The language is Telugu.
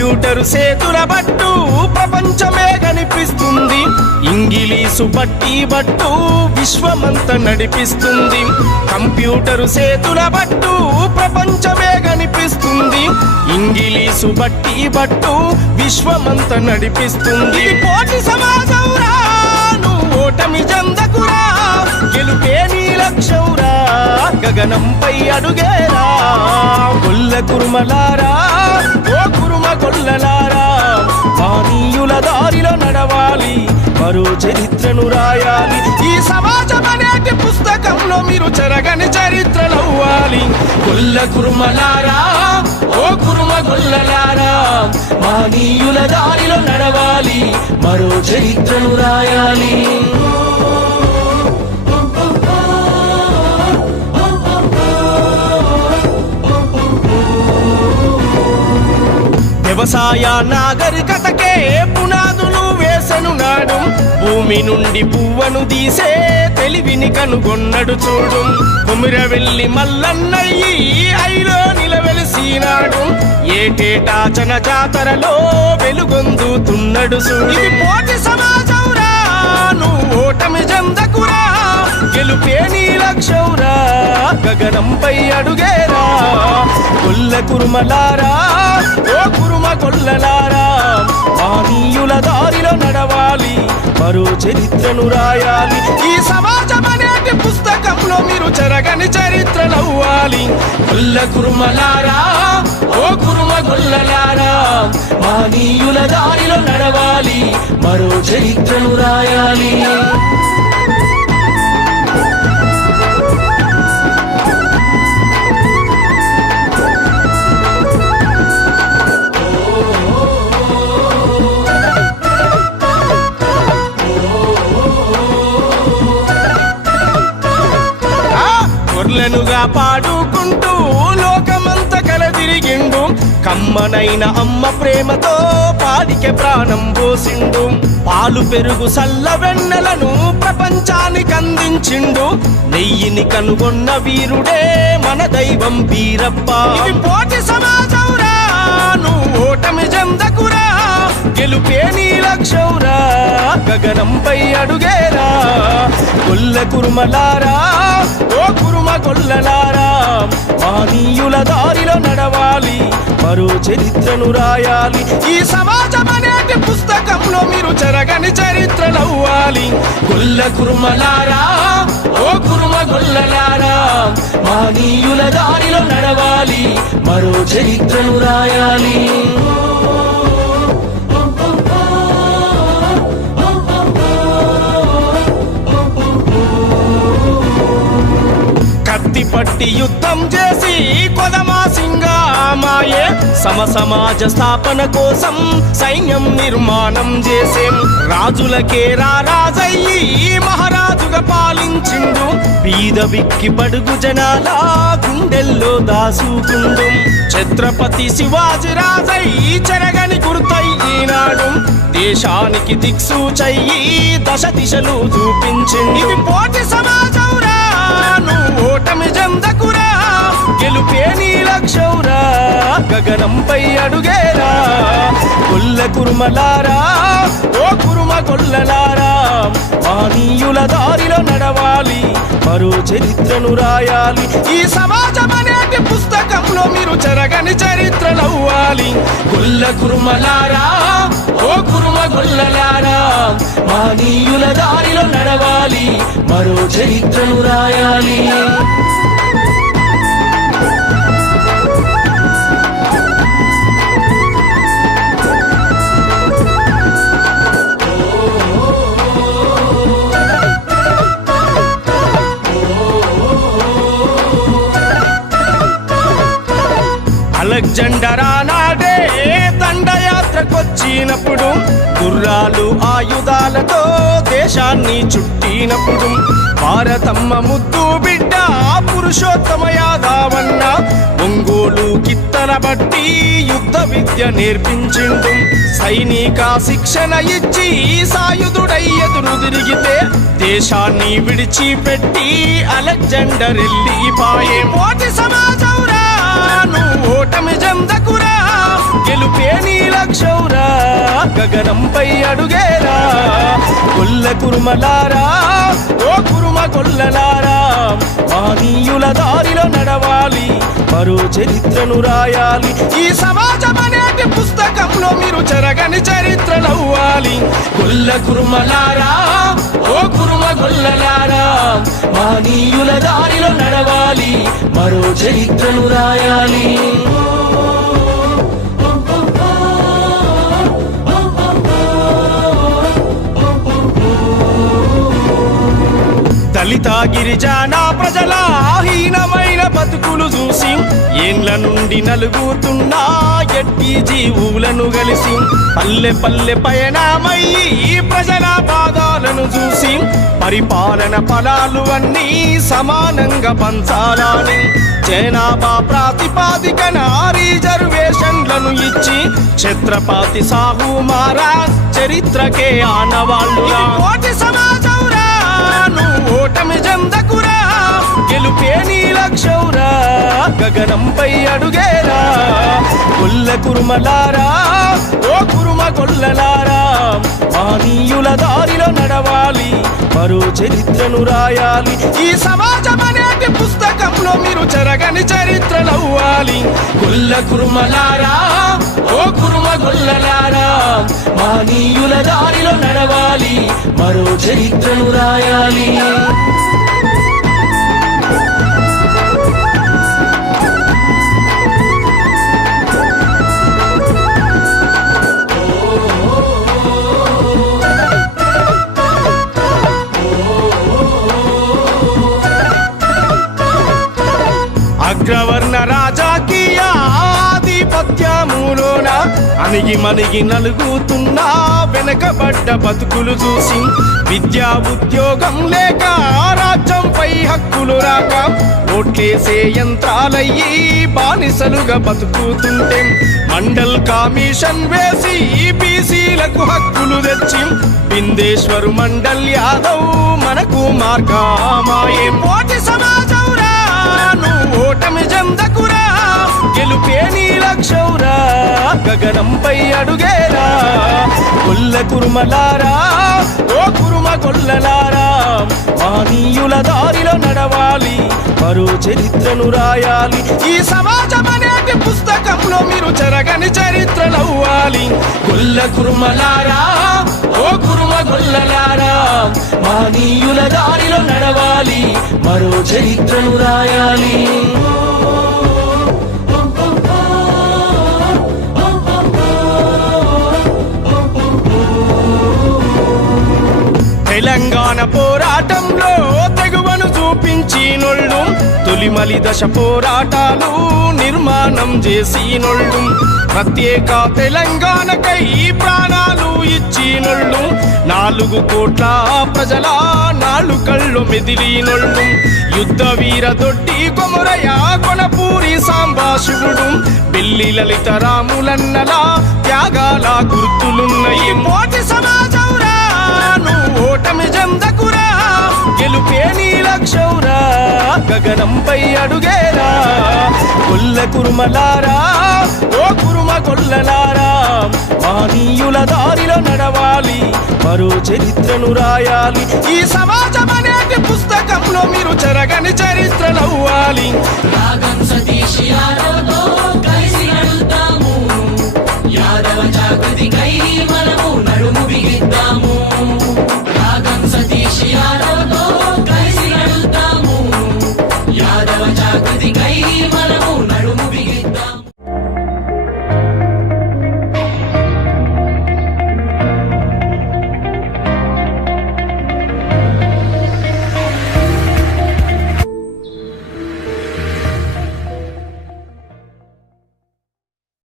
కంప్యూటరు సేతుల బట్టు ప్రపంచమే కనిపిస్తుంది ఇంగిలీసు బట్టి బట్టు విశ్వమంత నడిపిస్తుంది. కంప్యూటరు సేతుల బట్టు ప్రపంచమే కనిపిస్తుంది ఇంగిలీసు బట్టి బట్టు విశ్వమంత నడిపిస్తుంది. పోటీ సమాజంరా నువ్వు ఓటమి చెందకురా గెలుపే నీ లక్ష్యంరా గగనంపై అడుగేరా. గొల్ల కురుమలారా గొల్లలారా పానీయుల దారిలో నడవాలి మరో చరిత్రను రాయాలి. ఈ సమాజం అనేటి పుస్తకంలో మీరు చెరగని చరిత్రలవ్వాలి. గొల్ల కురుమలారా ఓ కురుమ గొల్లలారా మానీయుల దారిలో నడవాలి మరో చరిత్రను రాయాలి. వ్యవసాయ నాగరికతకే పునాదులు వేసను నాడు. భూమి నుండి పువ్వను తీసే తెలివిని కనుగొన్నడు చూడు. కుమిర వెళ్ళి మల్లన్నయ్యి ఐలో నిలవెలిసినాడు ఏటేటా జన జాతరలో వెలుగొందుతున్నడు చూడు. ఇది పోటీ సమాజంరా ఓటమి జందకురా గెలుపే నీ లక్ష్యంరా గగనంపై అడుగేరా. కొల్ల కురుమలారా ఓ కురుమ కొల్లలారా పానీయుల దారిలో నడవాలి మరో చరిత్రను రాయాలి. ఈ సమాజం అనేటి పుస్తకంలో మీరు చెరగని చరిత్రలవ్వాలి. కొల్ల కురుమలారా ఓ కురుమ కొల్లలారా మానీయుల దారిలో నడవాలి మరో చరిత్రను రాయాలి. గొర్రెనుగా పాడుకుంటూ లోకమంత కలదిరిగిండు. కమ్మనైన అమ్మ ప్రేమతో పాడికే ప్రాణం పోసిండు. పాలు పెరుగు సల్ల వెన్నెలను ప్రపంచానికి అందించిండు. నెయ్యిని కనుగొన్న వీరుడే మన దైవం వీరప్ప. ఇది పోటీ సమాజంరా నువ్వు ఓటమి జందకురా గెలుపే నీ లక్ష్యంరా గగనంపై అడుగేరా? కొల్ల కురుమలారా? ఓ కురుమ కొల్లలారా మానీయుల దారిలో నడవాలి మరో చరిత్రను రాయాలి. ఈ సమాజం అనేటి పుస్తకంలో మీరు చెరగని చరిత్రలవ్వాలి. కొల్ల కురుమలారా? ఓ కురుమ గొల్లలారా? మానీయుల దారిలో నడవాలి మరో చరిత్రను రాయాలి. యుద్ధం చేసి కొదమా సింగామాయే. సమ సమాజ స్థాపన కోసం సైన్యం నిర్మాణం చేసేం. రాజులకే రాజయ్యి మహారాజుగా పాలించిండు. బీద విక్కి బడుగు జనాల గుండెల్లో దాసుకుండు. ఛత్రపతి శివాజీ రాజయ్యి చెరగని గుర్తయ్యినాడు దేశానికి దిక్సూచయ్యి దశ దిశలు చూపించింది పోటీ సమాజం రా నువ్వు నిజం దకురా. గెలుపే నీ లక్ష్యంరా గగనంపై అడుగేరా. కొల్ల కురుమలారా ఓ కురుమ కొల్లలారా మానీయుల దారిలో నడవాలి మరో చరిత్రను రాయాలి. ఈ సమాజం అనేటి పుస్తకంలో మీరు చెరగని చరిత్రలవ్వాలి. కొల్ల కురుమలారా ఓ కురుమ కొల్లలారా మానీయుల దారిలో నడవాలి మరో చరిత్రను రాయాలి. అలెగ్జాండర్ నాడే దండయాత్రకొచ్చినప్పుడు గుర్రాలు ఆయుధాలతో దేశాన్ని చుట్టినప్పుడు భారతమ్మ ముద్దు బిడ్డ పురుషోత్తమ యాదవన్న ఒంగోలు కిత్తన బట్టి యుద్ధ విద్య నేర్పించిండు. సైనిక శిక్షణ ఇచ్చి సాయుధుడై ఎదురు తిరిగితే దేశాన్ని విడిచిపెట్టి అలెగ్జాండర్ వెళ్ళిపాయే మోటి సమా ఓటమి జందకురా గెలుపే నీ లక్ష్యౌరా గగనంపై అడుగేరా. కొల్ల కురుమలారా ఓ కురుమ కొల్లలారా మానీయుల దారిలో నడవాలి మరో చరిత్రను రాయాలి. ఈ సమాజమనే అనేటి పుస్తకంలో మీరు చెరగని చరిత్రలవ్వాలి గుల్ల కురుమలారా ఓ కురుమ గుల్లలారా మానీయుల దారిలో నడవాలి మరో చరిత్రను రాయాలి. దళిత గిరిజన ప్రజల హీనమ బ్రతుకులు చూసి ఏండ్ల నుండి నలుగుతున్నా ఎట్టి జీవులను కలిసి పల్లె పల్లె పయనమయ్యి ఈ ప్రజల పాదాలను చూసి పరిపాలన ఫలాలు అన్నీ సమానంగా పంచాలని జనాభా ప్రాతిపాదికన రిజర్వేషన్లను ఇచ్చి ఛత్రపతి సాహు మహారాజ్ చరిత్రకే ఆనవాళ్ళు ఓటమి గగనంపై అడుగేరా. కొల్ల కురుమలారా ఓ కురుమ కొల్లలారా మానీయుల దారిలో నడవాలి మరో చరిత్రను రాయాలి. ఈ సమాజం అనేటి పుస్తకంలో మీరు చెరగని చరిత్రలవ్వాలి. కొల్ల కురుమలారా ఓ కురుమ కొల్లలారా మానీయుల దారిలో నడవాలి మరో చరిత్రను రాయాలి. మనిగి మనిగి నలుగుతున్నా వెనకబడ్డ బతుకులు చూసి. విద్యా ఉద్యోగం లేక రాజ్యంపై హక్కులు రాక. ఓట్లేసే యంత్రాలయ్యి బానిసలుగా బతుకుతుంటే. మండల్ కమిషన్ వేసి బీసీలకు హక్కులు తెచ్చి. బిందేశ్వరు మండల్ యాదవ్ మనకు మార్గమాయే. పోటీ ఓటమి జందకురా గెలుపే నీ లక్ష్యంరా గగనంపై అడుగేరా. కొల్ల కురుమలారా ఓ కురుమ కొల్లలారా మానీయుల దారిలో నడవాలి మరో చరిత్రను రాయాలి. ఈ సమాజం అనేటి పుస్తకంలో మీరు చెరగని చరిత్రలవ్వాలి. కొల్ల కురుమలారా ఓ కురుమ గొల్లలారా మానీయుల దారిలో నడవాలి మరో చరిత్రను రాయాలి. తెలంగాణ పోరాటంలో తెగువను చూపించినోళ్ళు తొలిమలి దశ పోరాటాలు నిర్మాణం చేసినోళ్ళు. ప్రత్యేక తెలంగాణకై ప్రాణ ఇచ్చినొళ్ళు. నాలుగు కోట్ల ప్రజల నాలు కళ్ళు మెదిలినొళ్ళు. యుద్ధ వీర దొడ్డి కొమరయ్య కొనపూరి సాంబాశివుడు పెళ్ళి లలిత రాములన్నలా త్యాగాల గుర్తులున్నయి. మోటి సమాజం రా నువ్వు ఓటమి జందకురా. గెలుపే నీ లక్ష్యంరా గగనంపై అడుగేరా. గొల్ల కురుమలారా ఓ కురుమ కొల్లలారా మానీయుల దారిలో నడవాలి మరో చరిత్రను రాయాలి. ఈ సమాజం అనేది పుస్తకంలో మీరు చెరగని చరిత్ర నవ్వాలి సతీష్ యాదవ మనము నడుము యాదవ జాగృతి కై